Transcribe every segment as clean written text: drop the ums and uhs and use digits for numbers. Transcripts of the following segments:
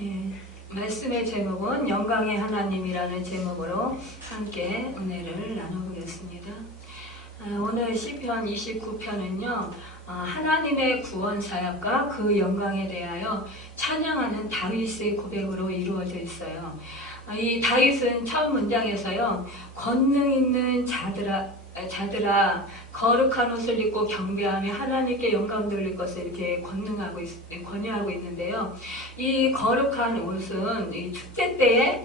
예, 말씀의 제목은 영광의 하나님이라는 제목으로 함께 은혜를 나눠보겠습니다. 오늘 시편 29편은요. 하나님의 구원 사역과 그 영광에 대하여 찬양하는 다윗의 고백으로 이루어져 있어요. 이 다윗은 첫 문장에서요. 권능 있는 자들아 거룩한 옷을 입고 경배하며 하나님께 영광 돌릴 것을 이렇게 권유하고 있는데요. 이 거룩한 옷은 이 축제 때에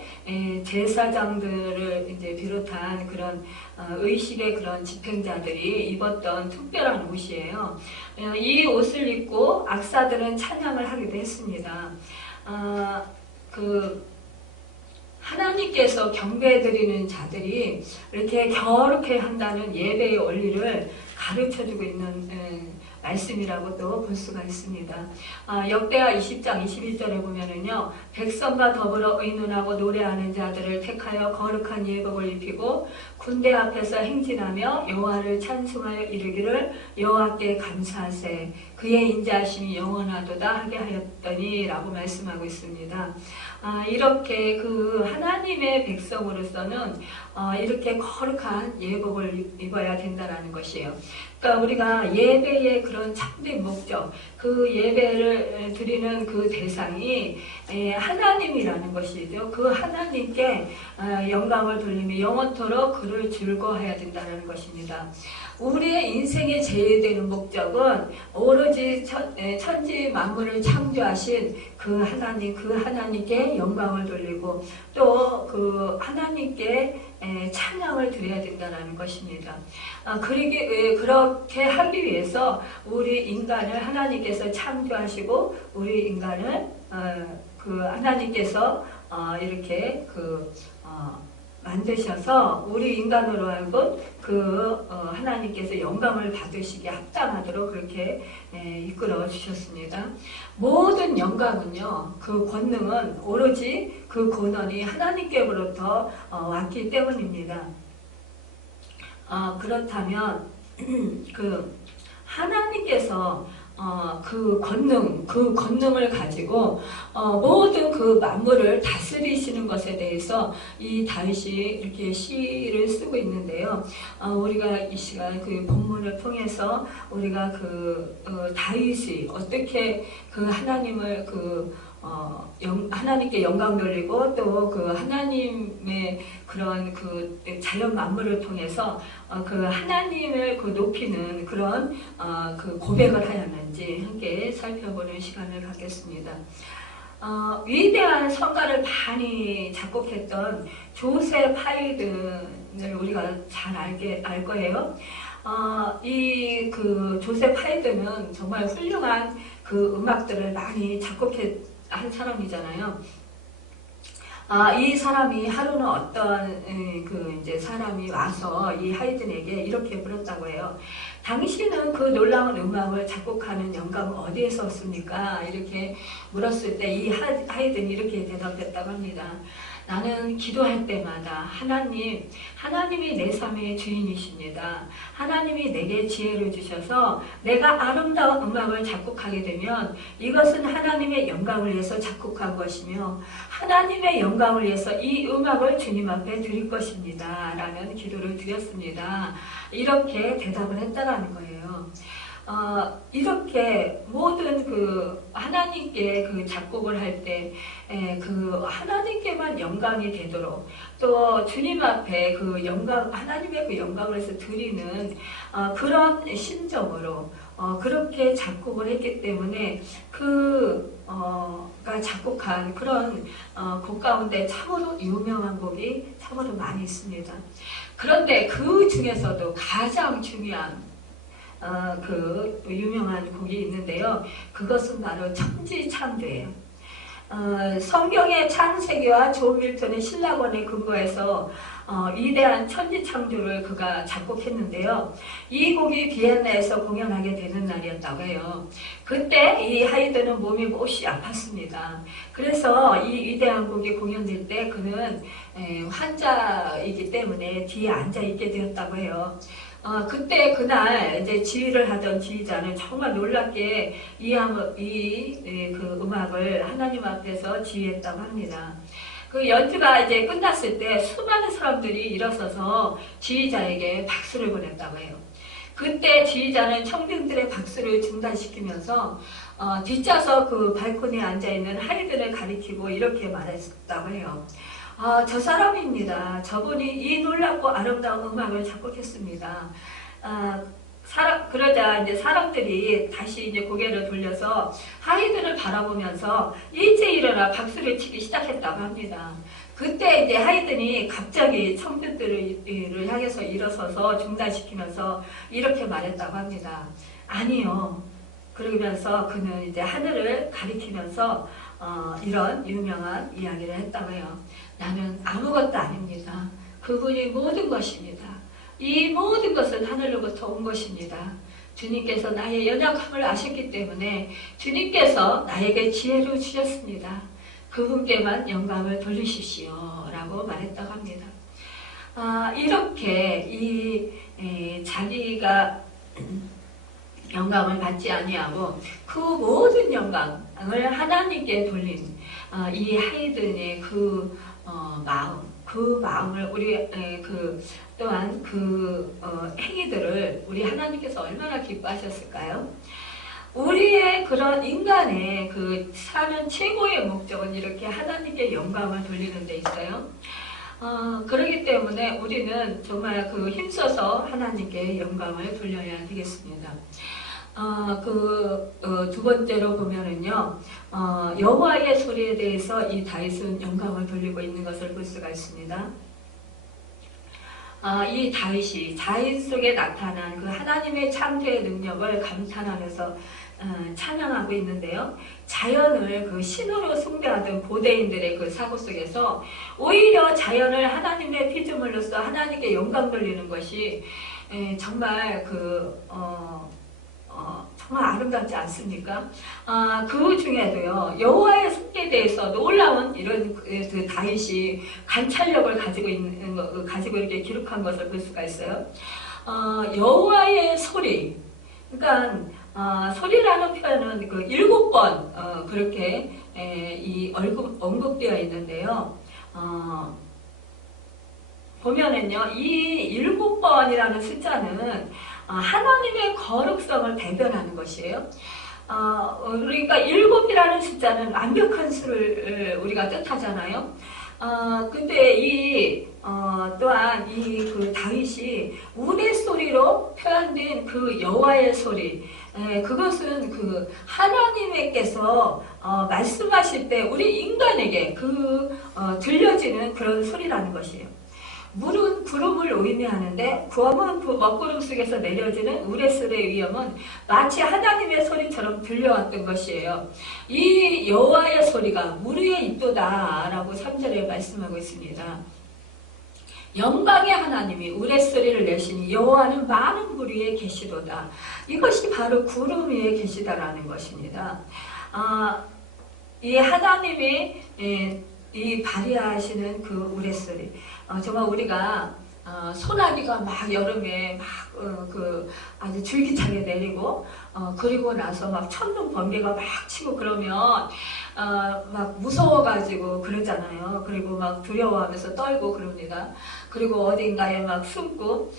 제사장들을 이제 비롯한 그런 의식의 그런 집행자들이 입었던 특별한 옷이에요. 이 옷을 입고 악사들은 찬양을 하기도 했습니다. 하나님께서 경배드리는 자들이 이렇게 거룩해 한다는 예배의 원리를 가르쳐주고 있는 말씀이라고도 볼 수가 있습니다. 역대하 20장 21절에 보면은요, 백성과 더불어 의논하고 노래하는 자들을 택하여 거룩한 예복을 입히고 군대 앞에서 행진하며 여호와를 찬송하여 이르기를 여호와께 감사하세 그의 인자하심이 영원하도다 하게 하였더니 라고 말씀하고 있습니다. 이렇게 그 하나님의 백성으로서는 이렇게 거룩한 예복을 입어야 된다는 것이에요. 그러니까 우리가 예배의 그런 참된 목적, 그 예배를 드리는 그 대상이 하나님이라는 것이죠. 그 하나님께 영광을 돌리며 영원토록 그를 즐거워해야 된다는 것입니다. 우리의 인생의 제일되는 목적은 오로지 천지 만물을 창조하신 그 하나님께 영광을 돌리고 또 그 하나님께 찬양을 드려야 된다는 것입니다. 그렇게 하기 위해서 우리 인간을 하나님께서 창조하시고 우리 인간을 그 하나님께서 이렇게 만드셔서 우리 인간으로 하여금 하나님께서 영광을 받으시게 합당하도록 그렇게 이끌어 주셨습니다. 모든 영광은요, 그 권능은 오로지 그 권한이 하나님께로부터 왔기 때문입니다. 그렇다면 하나님께서 그 권능을 가지고 모든 그 만물을 다스리시는 것에 대해서 이 다윗이 이렇게 시를 쓰고 있는데요. 우리가 이 시간 그 본문을 통해서 우리가 다윗이 어떻게 그 하나님을 하나님께 영광 돌리고 또 그 하나님의 그런 그 자연 만물을 통해서 그 하나님을 높이는 그런 그 고백을 하였는지 함께 살펴보는 시간을 갖겠습니다. 위대한 성가를 많이 작곡했던 조셉 하이든을 우리가 잘 알 거예요. 이 조셉 하이든은 정말 훌륭한 그 음악들을 많이 작곡한 사람이잖아요. 이 사람이 하루는 어떤 이제 사람이 와서 이 하이든에게 이렇게 물었다고 해요. 당신은 그 놀라운 음악을 작곡하는 영감은 어디에서 얻습니까? 이렇게 물었을 때 이 하이든이 이렇게 대답했다고 합니다. 나는 기도할 때마다 하나님이 내 삶의 주인이십니다. 하나님이 내게 지혜를 주셔서 내가 아름다운 음악을 작곡하게 되면 이것은 하나님의 영광을 위해서 작곡한 것이며 하나님의 영광을 위해서 이 음악을 주님 앞에 드릴 것입니다. 라는 기도를 드렸습니다. 이렇게 대답을 했다라는 거예요. 이렇게 모든 하나님께 작곡을 할 때, 하나님께만 영광이 되도록, 또 주님 앞에 하나님의 영광을 해서 드리는, 그런 심정으로, 그렇게 작곡을 했기 때문에, 작곡한 그런, 곡 가운데 참으로 유명한 곡이 참으로 많이 있습니다. 그런데 그 중에서도 가장 중요한, 유명한 곡이 있는데요. 그것은 바로 천지창조예요. 성경의 창세기와 존 밀턴의 신라권에 근거해서 위대한 천지창조를 그가 작곡했는데요. 이 곡이 비엔나에서 공연하게 되는 날이었다고 해요. 그때 이 하이든은 몸이 몹시 아팠습니다. 그래서 이 위대한 곡이 공연될 때 그는 환자이기 때문에 뒤에 앉아있게 되었다고 해요. 그때 그날 이제 지휘를 하던 지휘자는 정말 놀랍게 그 음악을 하나님 앞에서 지휘했다고 합니다. 그 연주가 이제 끝났을 때 수많은 사람들이 일어서서 지휘자에게 박수를 보냈다고 해요. 그때 지휘자는 청중들의 박수를 중단시키면서 뒷좌석 그 발코니에 앉아있는 하이든을 가리키고 이렇게 말했다고 해요. 저 사람입니다. 저분이 이 놀랍고 아름다운 음악을 작곡했습니다. 그러자 이제 사람들이 다시 이제 고개를 돌려서 하이든을 바라보면서 일제히 일어나 박수를 치기 시작했다고 합니다. 그때 이제 하이든이 갑자기 청중들을 향해서 일어서서 중단시키면서 이렇게 말했다고 합니다. 아니요. 그러면서 그는 이제 하늘을 가리키면서 이런 유명한 이야기를 했다고 해요. 나는 아무것도 아닙니다. 그분이 모든 것입니다. 이 모든 것은 하늘로부터 온 것입니다. 주님께서 나의 연약함을 아셨기 때문에 주님께서 나에게 지혜를 주셨습니다. 그분께만 영광을 돌리십시오 라고 말했다고 합니다. 이렇게 자기가 영광을 받지 아니하고 그 모든 영광을 하나님께 돌린 이 하이든의 그 마음을 우리 또한 행위들을 우리 하나님께서 얼마나 기뻐하셨을까요? 우리의 그런 인간의 그 사는 최고의 목적은 이렇게 하나님께 영광을 돌리는 데 있어요. 그렇기 때문에 우리는 정말 힘써서 하나님께 영광을 돌려야 되겠습니다. 두 번째로 보면은요, 여호와의 소리에 대해서 이 다윗은 영광을 돌리고 있는 것을 볼 수가 있습니다. 이 다윗 속에 나타난 그 하나님의 창조의 능력을 감탄하면서 찬양하고 있는데요. 자연을 그 신으로 숭배하던 고대인들의 그 사고 속에서 오히려 자연을 하나님의 피조물로서 하나님께 영광 돌리는 것이 정말 정말 아름답지 않습니까? 그 중에도요, 여호와의 손에 대해서 놀라운 이런 그 다윗이 관찰력을 가지고 이렇게 기록한 것을 볼 수가 있어요. 여호와의 소리, 그러니까 소리라는 표현은 그 7번 그렇게 언급되어 있는데요. 보면은요, 이 7번이라는 숫자는 하나님의 거룩성을 대변하는 것이에요. 그러니까 7이라는 숫자는 완벽한 수를 우리가 뜻하잖아요. 근데 또한 그 다윗이 우레소리로 표현된 그 여호와의 소리, 그것은 그 하나님께서 말씀하실 때 우리 인간에게 들려지는 그런 소리라는 것이에요. 물은 구름을 의미하는데 구엄은 먹구름 속에서 내려지는 우레소리의 위엄은 마치 하나님의 소리처럼 들려왔던 것이에요. 이 여호와의 소리가 무리의 입도다 라고 3절에 말씀하고 있습니다. 영광의 하나님이 우레소리를 내시니 여호와는 많은 무리에 계시도다. 이것이 바로 구름 위에 계시다라는 것입니다. 이 하나님이 이 발휘하시는 그 우레소리, 정말 우리가 소나기가 막 여름에 아주 줄기차게 내리고 그리고 나서 막 천둥 번개가 막 치고 그러면 막 무서워가지고 그러잖아요. 그리고 막 두려워하면서 떨고 그럽니다. 그리고 어딘가에 막 숨고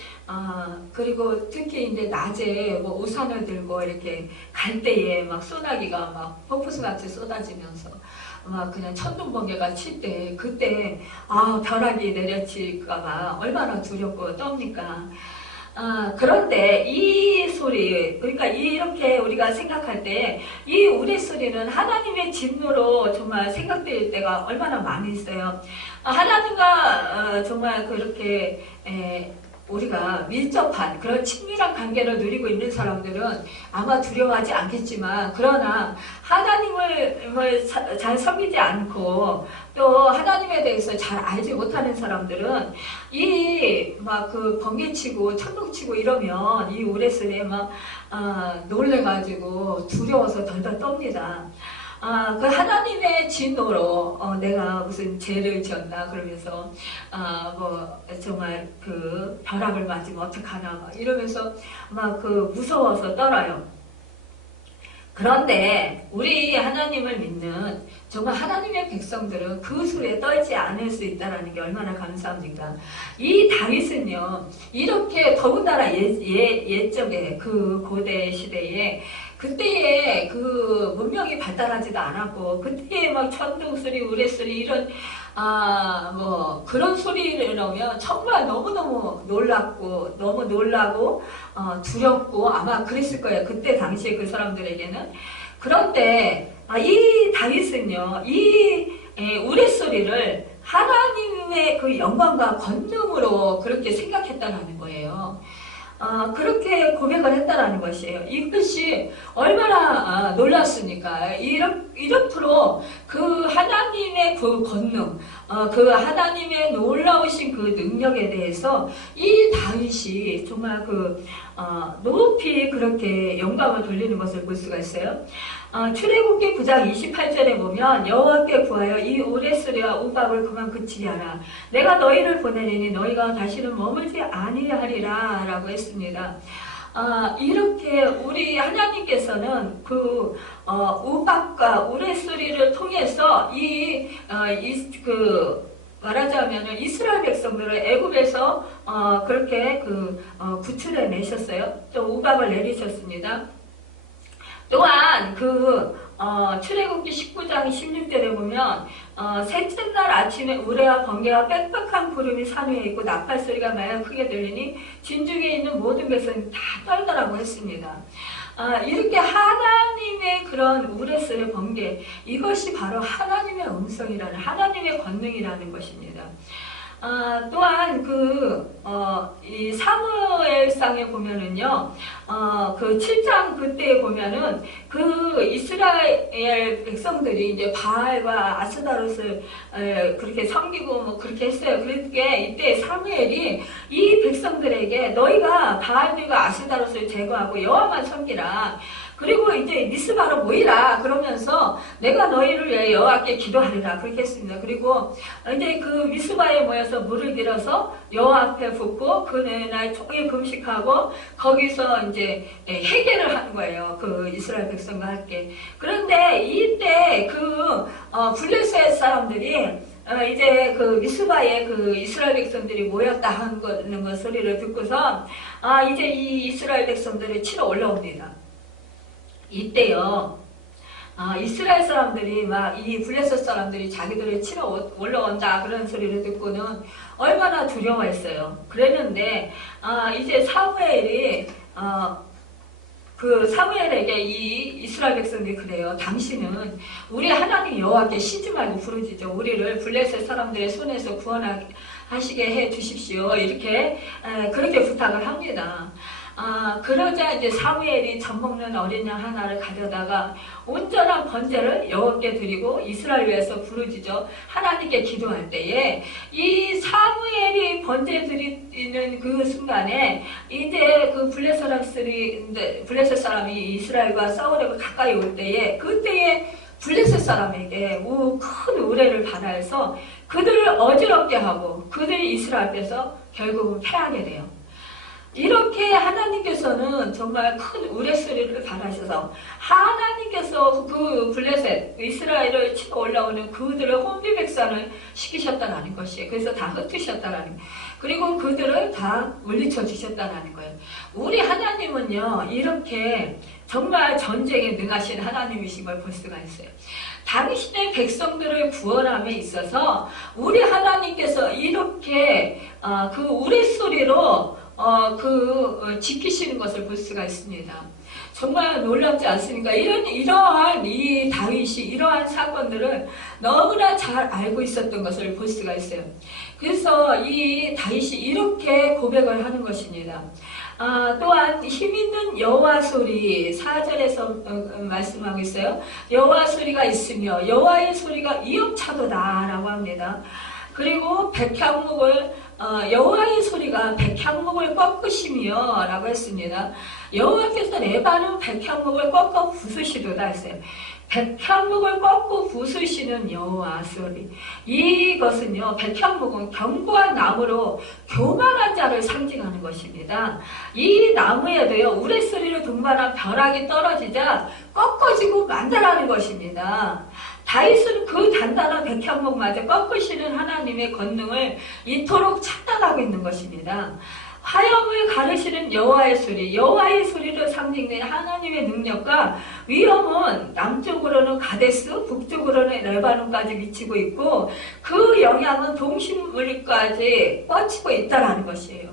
그리고 특히 이제 낮에 뭐 우산을 들고 이렇게 갈 때에 막 소나기가 막 폭포수 같이 쏟아지면서 막 그냥 천둥 번개가 칠 때 그때 벼락이 내려칠까봐 얼마나 두렵고 떱니까? 그런데 이 소리, 그러니까 이렇게 우리가 생각할 때 이 우레소리는 하나님의 진노로 정말 생각될 때가 얼마나 많이 있어요. 하나님과 정말 그렇게 우리가 밀접한 그런 친밀한 관계를 누리고 있는 사람들은 아마 두려워하지 않겠지만, 그러나 하나님을 잘 섬기지 않고 또 하나님에 대해서 잘 알지 못하는 사람들은 막 번개치고 천둥치고 이러면 이 우레소리에 막 놀래가지고 두려워서 덜덜 떱니다. 그 하나님의 진노로 내가 무슨 죄를 지었나 그러면서 뭐 정말 그 벼락을 맞으면 어떡하나 막 이러면서 막 그 무서워서 떨어요. 그런데 우리 하나님을 믿는 정말 하나님의 백성들은 그 소리에 떨지 않을 수 있다는 게 얼마나 감사합니까? 이 다윗은요, 이렇게 더군다나 옛적에 그 고대 시대에 그때에 그 문명이 발달하지도 않았고 그때에 막 천둥 소리, 우레소리 이런 뭐 그런 소리를 넣으면 정말 너무너무 놀랍고 너무 놀라고 두렵고 아마 그랬을 거예요. 그때 당시에 그 사람들에게는. 그런데 이 다윗은요, 이 우레소리를 하나님의 그 영광과 권능으로 그렇게 생각했다는 거예요. 그렇게 고백을 했다라는 것이에요. 이것이 얼마나 놀랐습니까? 이렇도록 그 하나님의 그 권능, 그 하나님의 놀라우신 그 능력에 대해서 이 다윗이 정말 높이 그렇게 영광을 돌리는 것을 볼 수가 있어요. 출애굽기 9장 28절에 보면 여호와께 구하여 이 우레소리와 우박을 그만 그치게 하라. 내가 너희를 보내리니 너희가 다시는 머물지 아니하리라 라고 했습니다. 이렇게 우리 하나님께서는 그 우박과 우레소리를 통해서 말하자면은 이스라엘 백성들을 애굽에서 그렇게 구출해 내셨어요. 또 우박을 내리셨습니다. 또한 출애굽기 19장 16절에 보면 셋째 날 아침에 우레와 번개와 빽빽한 구름이 산 위에 있고 나팔 소리가 마냥 크게 들리니 진중에 있는 모든 백성이 다 떨더라고 했습니다. 이렇게 하나님의 그런 우레소리 번개, 이것이 바로 하나님의 음성이라는, 하나님의 권능이라는 것입니다. 또한 이 사무엘상에 보면은요, 그 7장 그때에 보면은 그 이스라엘 백성들이 이제 바알과 아스다롯을 그렇게 섬기고 뭐 그렇게 했어요. 그렇게 이때 사무엘이 이 백성들에게 너희가 바알들과 아스다롯을 제거하고 여호와만 섬기라. 그리고 이제 미스바로 모이라 그러면서 내가 너희를 위해 여호와께 기도하리라 그렇게 했습니다. 그리고 이제 그 미스바에 모여서 물을 들어서 여호와 앞에 붓고 그날 종일 금식하고 거기서 이제 회개를 하는 거예요. 그 이스라엘 백성과 함께. 그런데 이때 블레셋 사람들이 이제 그 미스바에 그 이스라엘 백성들이 모였다 하는 그 소리를 듣고서 이제 이 이스라엘 백성들이 치러 올라옵니다. 이때요, 이스라엘 사람들이 이 블레셋 사람들이 자기들을 치러 올라온다 그런 소리를 듣고는 얼마나 두려워했어요. 그랬는데 이제 사무엘이 사무엘에게 이 이스라엘 백성들이 그래요. 당신은 우리 하나님 여호와께 쉬지 말고 부르짖어 우리를 블레셋 사람들의 손에서 구원하시게 해 주십시오. 이렇게 그렇게 부탁을 합니다. 그러자 이제 사무엘이 젖 먹는 어린 양 하나를 가져다가 온전한 번제를 여호와께 드리고 이스라엘 위해서 부르짖어 하나님께 기도할 때에 이 사무엘이 번제 드리는 그 순간에 이제 그 블레셋 사람이 이스라엘과 싸우려고 가까이 올 때에 그때에 블레셋 사람에게 큰 우레를 발하여서 그들을 어지럽게 하고 그들이 이스라엘 앞에서 결국은 패하게 돼요. 이렇게 하나님께서는 정말 큰 우레소리를 발하셔서 하나님께서 그 블레셋 이스라엘을 치고 올라오는 그들을 혼비백산을 시키셨다는 것이에요. 그래서 다 흩으셨다는, 그리고 그들을 다 물리쳐 주셨다는 거예요. 우리 하나님은요, 이렇게 정말 전쟁에 능하신 하나님이신 걸 볼 수가 있어요. 당신의 백성들을 구원함에 있어서 우리 하나님께서 이렇게 그 우레소리로 지키시는 것을 볼 수가 있습니다. 정말 놀랍지 않습니까? 이러한 이 다윗이 이러한 사건들을 너무나 잘 알고 있었던 것을 볼 수가 있어요. 그래서 이 다윗이 이렇게 고백을 하는 것입니다. 또한 힘있는 여호와 소리 4절에서 말씀하고 있어요. 여호와 소리가 있으며 여호와의 소리가 이엄차도다 라고 합니다. 그리고 백향목을 여호와의 소리가 백향목을 꺾으시며 라고 했습니다. 여호와께서 에바는 백향목을 꺾어 부수시도다 했어요. 백향목을 꺾고 부수시는 여호와 소리. 이것은요, 백향목은 견고한 나무로 교만한 자를 상징하는 것입니다. 이 나무에도요, 우레소리로 등반한 벼락이 떨어지자 꺾어지고 만다라는 것입니다. 다윗은 그 단단한 백향목마저 꺾으시는 하나님의 권능을 이토록 찬양하고 있는 것입니다. 화염을 가르시는 여호와의 소리, 여호와의 소리로 상징된 하나님의 능력과 위엄은 남쪽으로는 가데스, 북쪽으로는 레바논까지 미치고 있고 그 영향은 동식물까지 뻗치고 있다는 것이에요.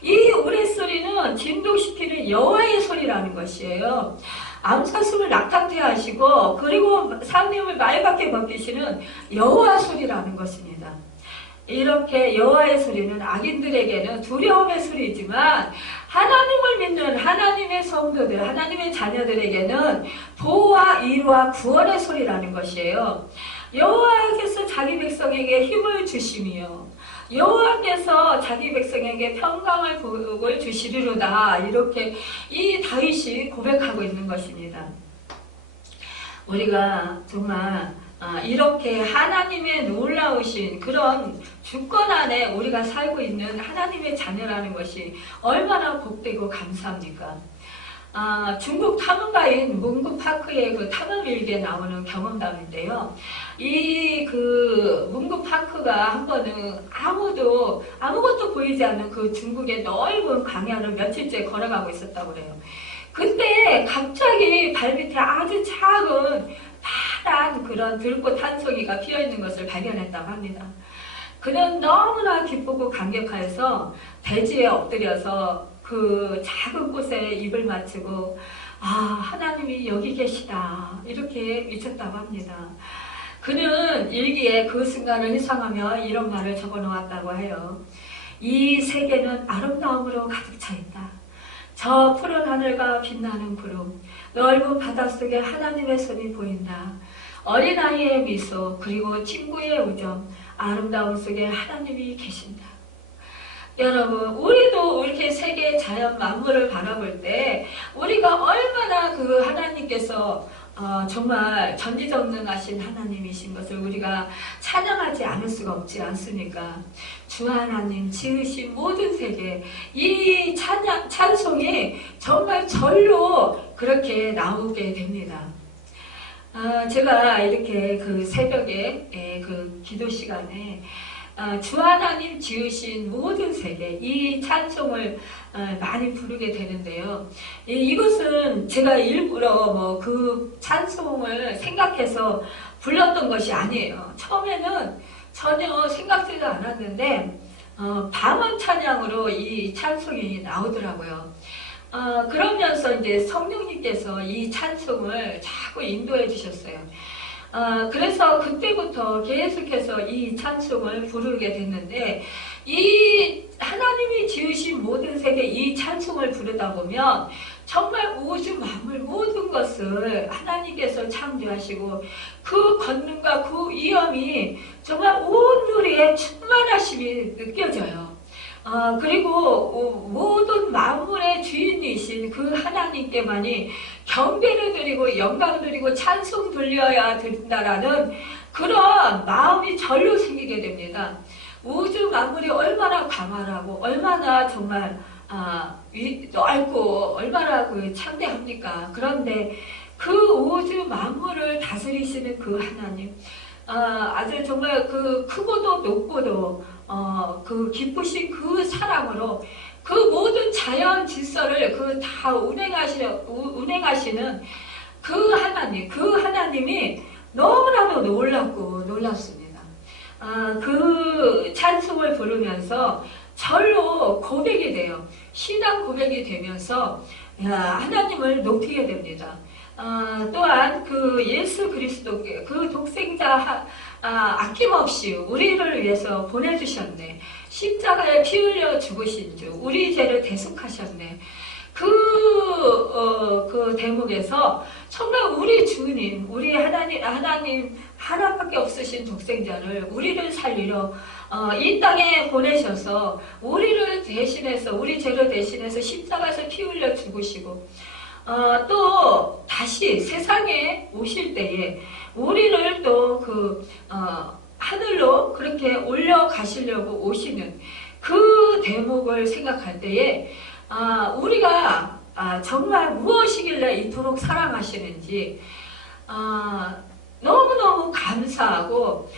이 우레소리는 진동시키는 여호와의 소리라는 것이에요. 암사슴을 낙탕케 하시고 그리고 상림을 맑게 벗기시는 여호와 소리라는 것입니다. 이렇게 여호와의 소리는 악인들에게는 두려움의 소리이지만 하나님을 믿는 하나님의 성도들, 하나님의 자녀들에게는 보호와 위로와 구원의 소리라는 것이에요. 여호와께서 자기 백성에게 힘을 주시며 여호와께서 자기 백성에게 평강을 복을 주시리로다. 이렇게 이 다윗이 고백하고 있는 것입니다. 우리가 정말 이렇게 하나님의 놀라우신 그런 주권 안에 우리가 살고 있는 하나님의 자녀라는 것이 얼마나 복되고 감사합니까? 중국 탐험가인 문구파크의 그 탐험일기에 나오는 경험담인데요. 이 그 문구파크가 한 번은 아무것도 보이지 않는 그 중국의 넓은 광야를 며칠째 걸어가고 있었다고 그래요. 그때 갑자기 발밑에 아주 작은 파란 그런 들꽃 한 송이가 피어있는 것을 발견했다고 합니다. 그는 너무나 기쁘고 감격하여서 대지에 엎드려서 그 작은 꽃에 입을 맞추고 하나님이 여기 계시다 이렇게 외쳤다고 합니다. 그는 일기에 그 순간을 회상하며 이런 말을 적어놓았다고 해요. 이 세계는 아름다움으로 가득 차 있다. 저 푸른 하늘과 빛나는 구름, 넓은 바닷속에 하나님의 손이 보인다. 어린아이의 미소, 그리고 친구의 우정, 아름다움 속에 하나님이 계신다. 여러분, 우리도 이렇게 세계 자연 만물을 바라볼 때 우리가 얼마나 그 하나님께서 정말 전지전능하신 하나님이신 것을 우리가 찬양하지 않을 수가 없지 않습니까? 주 하나님 지으신 모든 세계, 이 찬송이 정말 절로 그렇게 나오게 됩니다. 제가 이렇게 그 새벽에 그 기도 시간에 주 하나님 지으신 모든 세계 이 찬송을 많이 부르게 되는데요. 이것은 제가 일부러 뭐 그 찬송을 생각해서 불렀던 것이 아니에요. 처음에는 전혀 생각지도 않았는데 방언 찬양으로 이 찬송이 나오더라고요. 그러면서 이제 성령님께서 이 찬송을 자꾸 인도해 주셨어요. 그래서 그때부터 계속해서 이 찬송을 부르게 됐는데, 이 하나님이 지으신 모든 세계 이 찬송을 부르다 보면 정말 우주 만물 모든 것을 하나님께서 창조하시고 그 권능과 그 위엄이 정말 온 누리에 충만하심이 느껴져요. 그리고 모든 만물의 주인이신 그 하나님께만이 경배를 드리고 영광 드리고 찬송 돌려야 된다라는 그런 마음이 절로 생기게 됩니다. 우주 만물이 얼마나 광활하고 얼마나 정말 넓고 얼마나 그 창대합니까? 그런데 그 우주 만물을 다스리시는 그 하나님, 아주 정말 그 크고도 높고도 그 기쁘신 그 사랑으로 그 모든 자연 질서를 그 다 운행하시는 그 하나님이 너무나도 놀랍고 놀랍습니다. 그 찬송을 부르면서 절로 고백이 돼요. 신앙 고백이 되면서 하나님을 높이게 됩니다. 또한 그 예수 그리스도 그 독생자 아낌없이 우리를 위해서 보내주셨네. 십자가에 피 흘려 죽으신 주 우리 죄를 대속하셨네. 그 대목에서 정말 우리 주님, 우리 하나님 하나밖에 없으신 독생자를 우리를 살리러 이 땅에 보내셔서 우리를 대신해서 우리 죄를 대신해서 십자가에서 피 흘려 죽으시고 또 다시 세상에 오실 때에 우리를 또 하늘로 그렇게 올려가시려고 오시는 그 대목을 생각할 때에 우리가 정말 무엇이길래 이토록 사랑하시는지 너무너무 감사하고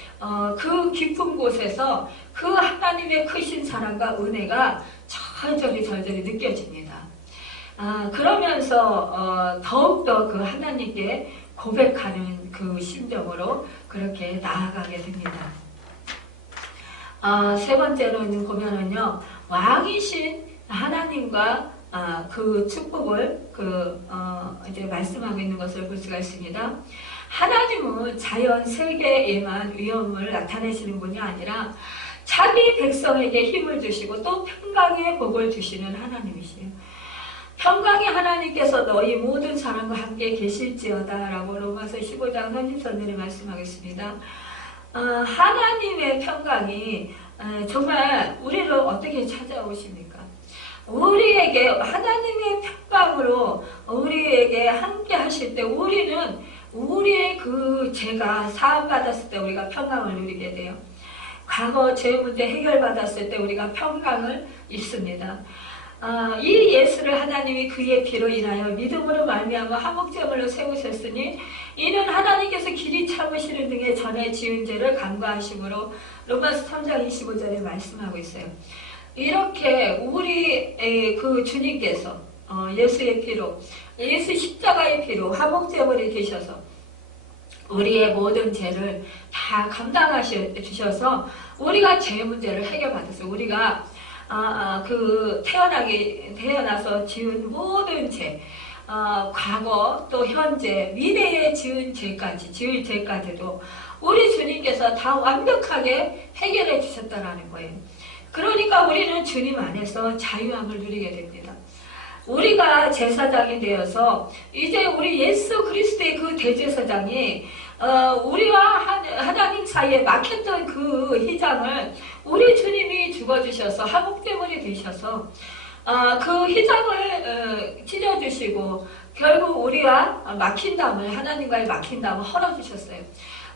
그 깊은 곳에서 그 하나님의 크신 사랑과 은혜가 절절히 느껴집니다. 그러면서 더욱더 그 하나님께 고백하는 그 심정으로 그렇게 나아가게 됩니다. 세 번째로는 보면은요, 왕이신 하나님과 그 축복을 이제 말씀하고 있는 것을 볼 수가 있습니다. 하나님은 자연 세계에만 위엄을 나타내시는 분이 아니라 자기 백성에게 힘을 주시고 또 평강의 복을 주시는 하나님이시에요. 평강의 하나님께서 너희 모든 사람과 함께 계실지어다 라고 로마서 15장 30절에 말씀하겠습니다. 하나님의 평강이 정말 우리를 어떻게 찾아오십니까? 우리에게 하나님의 평강으로 우리에게 함께 하실 때 우리는 우리의 그 죄가 사함받았을 때 우리가 평강을 누리게 돼요. 과거 죄 문제 해결받았을 때 우리가 평강을 입습니다. 이 예수를 하나님이 그의 피로 인하여 믿음으로 말미암아 화목제물로 세우셨으니 이는 하나님께서 길이 참으시는 등의 전에 지은 죄를 간과하심으로 로마서 3장 25절에 말씀하고 있어요. 이렇게 우리 그 주님께서 예수의 피로, 예수 십자가의 피로 화목제물이 되셔서 우리의 모든 죄를 다 감당하셔서 우리가 죄 문제를 해결받았어요. 우리가 태어나서 지은 모든 죄, 과거 또 현재 미래에 지을 죄까지도 우리 주님께서 다 완벽하게 해결해 주셨다라는 거예요. 그러니까 우리는 주님 안에서 자유함을 누리게 됩니다. 우리가 제사장이 되어서 이제 우리 예수 그리스도의 그 대제사장이 우리와 하나님 사이에 막혔던 그 휘장을 우리 주님이 죽어주셔서 화목제물이 되셔서 그 휘장을 찢어주시고 결국 우리와 막힌 담을 하나님과의 막힌 담을 헐어주셨어요.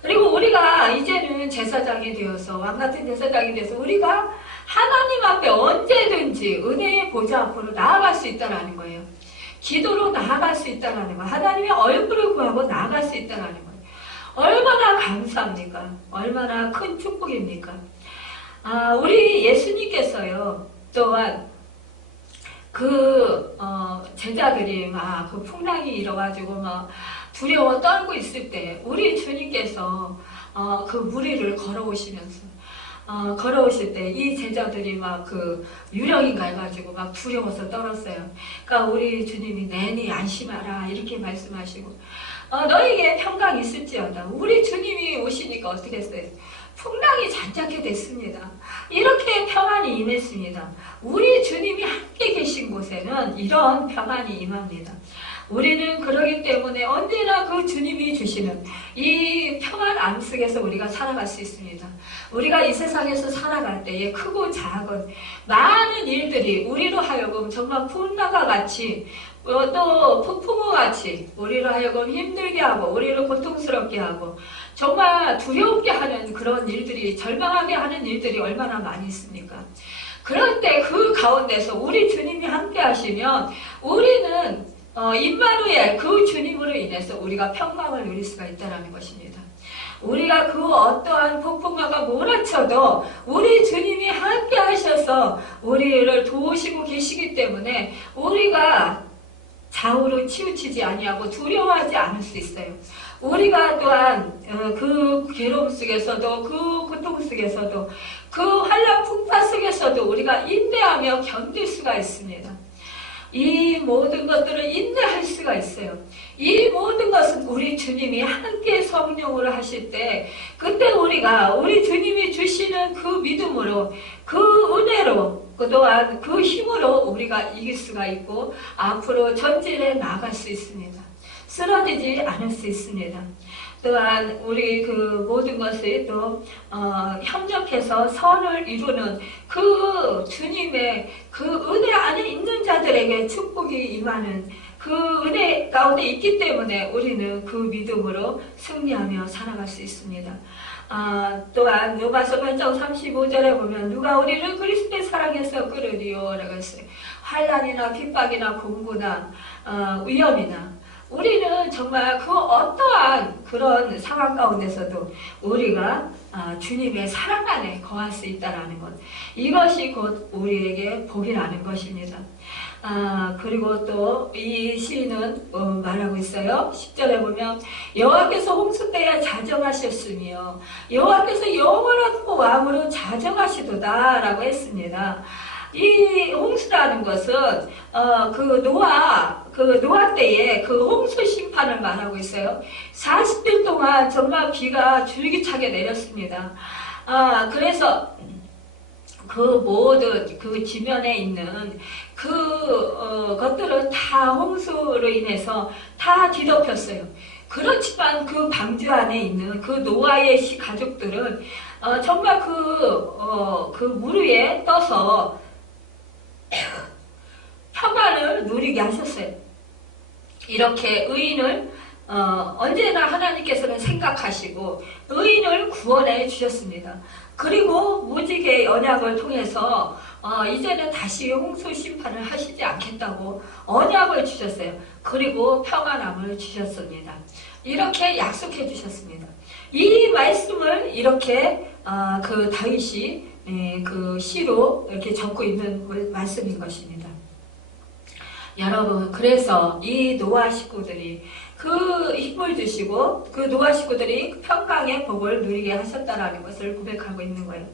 그리고 우리가 이제는 제사장이 되어서 왕같은 제사장이 돼서 우리가 하나님 앞에 언제든지 은혜의 보좌 앞으로 나아갈 수 있다는 거예요. 기도로 나아갈 수 있다는 거예요. 하나님의 얼굴을 구하고 나아갈 수 있다는 거예요. 얼마나 감사합니까? 얼마나 큰 축복입니까? 우리 예수님께서요, 또한 제자들이 막 그 풍랑이 일어가지고 막 두려워 떨고 있을 때 우리 주님께서 그 무리를 걸어오실 때 이 제자들이 막 그 유령인가 해가지고 막 두려워서 떨었어요. 그러니까 우리 주님이 내니 안심하라 이렇게 말씀하시고 너에게 평강이 있을지어다. 우리 주님이 오시니까 어떻게 했어요? 풍랑이 잔뜩게 됐습니다. 이렇게 평안이 임했습니다. 우리 주님이 함께 계신 곳에는 이런 평안이 임합니다. 우리는 그러기 때문에 언제나 그 주님이 주시는 이 평안 안 속에서 우리가 살아갈 수 있습니다. 우리가 이 세상에서 살아갈 때에 크고 작은 많은 일들이 우리로 하여금 정말 풍랑과 같이 또 폭풍과 같이 우리로 하여금 힘들게 하고 우리를 고통스럽게 하고 정말 두렵게 하는 그런 일들이 절망하게 하는 일들이 얼마나 많이 있습니까? 그럴 때 그 가운데서 우리 주님이 함께 하시면 우리는 임마누엘 그 주님으로 인해서 우리가 평강을 누릴 수가 있다는 것입니다. 우리가 그 어떠한 폭풍과가 몰아쳐도 우리 주님이 함께 하셔서 우리를 도우시고 계시기 때문에 우리가 좌우로 치우치지 아니하고 두려워하지 않을 수 있어요. 우리가 또한 그 괴로움 속에서도 그 고통 속에서도 그 환난 풍파 속에서도 우리가 인내하며 견딜 수가 있습니다. 이 모든 것들을 인내할 수가 있어요. 이 모든 것은 우리 주님이 함께 성령으로 하실 때 그때 우리가 우리 주님이 주시는 그 믿음으로 그 은혜로 또한 그 힘으로 우리가 이길 수가 있고 앞으로 전진해 나갈 수 있습니다. 쓰러지지 않을 수 있습니다. 또한 우리 그 모든 것이 또 협력해서 선을 이루는 그 주님의 그 은혜 안에 있는 자들에게 축복이 임하는 그 은혜 가운데 있기 때문에 우리는 그 믿음으로 승리하며 살아갈 수 있습니다. 또한 누가서 8장 35절에 보면 누가 우리를 그리스도의 사랑에서 끌으리요 라고 했어요. 환난이나 핍박이나 공고나 위험이나 우리는 정말 그 어떠한 그런 상황 가운데서도 우리가 주님의 사랑 안에 거할 수 있다는 것, 이것이 곧 우리에게 복이라는 것입니다. 그리고 또 이 시인은 말하고 있어요. 10절에 보면 여호와께서 홍수 때에 자정하셨으며 여호와께서 영원한 왕으로 자정하시도다 라고 했습니다. 이 홍수라는 것은 그 노아 때에 그 홍수 심판을 말하고 있어요. 40년 동안 정말 비가 줄기차게 내렸습니다. 그래서 그 모든 그 지면에 있는 것들은 다 홍수로 인해서 다 뒤덮였어요. 그렇지만 그 방주 안에 있는 그 노아의 가족들은 정말 그 물 위에 떠서 평안을 누리게 하셨어요. 이렇게 의인을 언제나 하나님께서는 생각하시고 의인을 구원해 주셨습니다. 그리고 무지개의 언약을 통해서 이제는 다시 홍수 심판을 하시지 않겠다고 언약을 주셨어요. 그리고 평안함을 주셨습니다. 이렇게 약속해 주셨습니다. 이 말씀을 이렇게 그 다윗이 그 시로 이렇게 적고 있는 말씀인 것입니다. 여러분, 그래서 이 노아 식구들이 그 힘을 주시고 그 노아 식구들이 평강의 복을 누리게 하셨다라는 것을 고백하고 있는 거예요.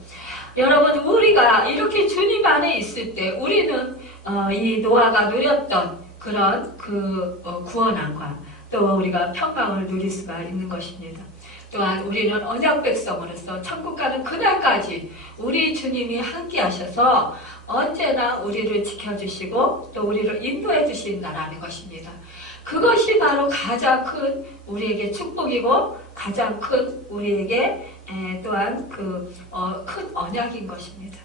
여러분, 우리가 이렇게 주님 안에 있을 때 우리는 이 노아가 누렸던 그런 구원함과 또 우리가 평강을 누릴 수가 있는 것입니다. 또한 우리는 언약 백성으로서 천국 가는 그날까지 우리 주님이 함께 하셔서 언제나 우리를 지켜주시고 또 우리를 인도해 주신다라는 것입니다. 그것이 바로 가장 큰 우리에게 축복이고 가장 큰 우리에게 또한 큰 언약인 것입니다.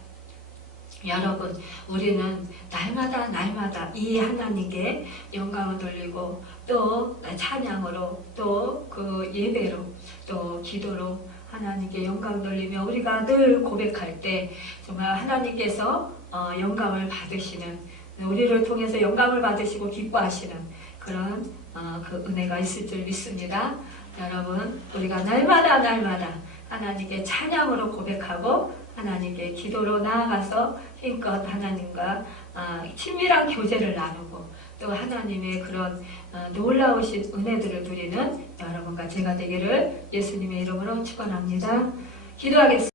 여러분, 우리는 날마다 이 하나님께 영광을 돌리고 또 찬양으로 또 그 예배로 또 기도로 하나님께 영광 돌리며 우리가 늘 고백할 때 정말 하나님께서 영광을 받으시는, 우리를 통해서 영광을 받으시고 기뻐하시는 그런 그 은혜가 있을 줄 믿습니다. 여러분, 우리가 날마다 하나님께 찬양으로 고백하고 하나님께 기도로 나아가서 힘껏 하나님과 친밀한 교제를 나누고 또 하나님의 그런 놀라우신 은혜들을 누리는 여러분과 제가 되기를 예수님의 이름으로 축원합니다. 기도하겠습니다.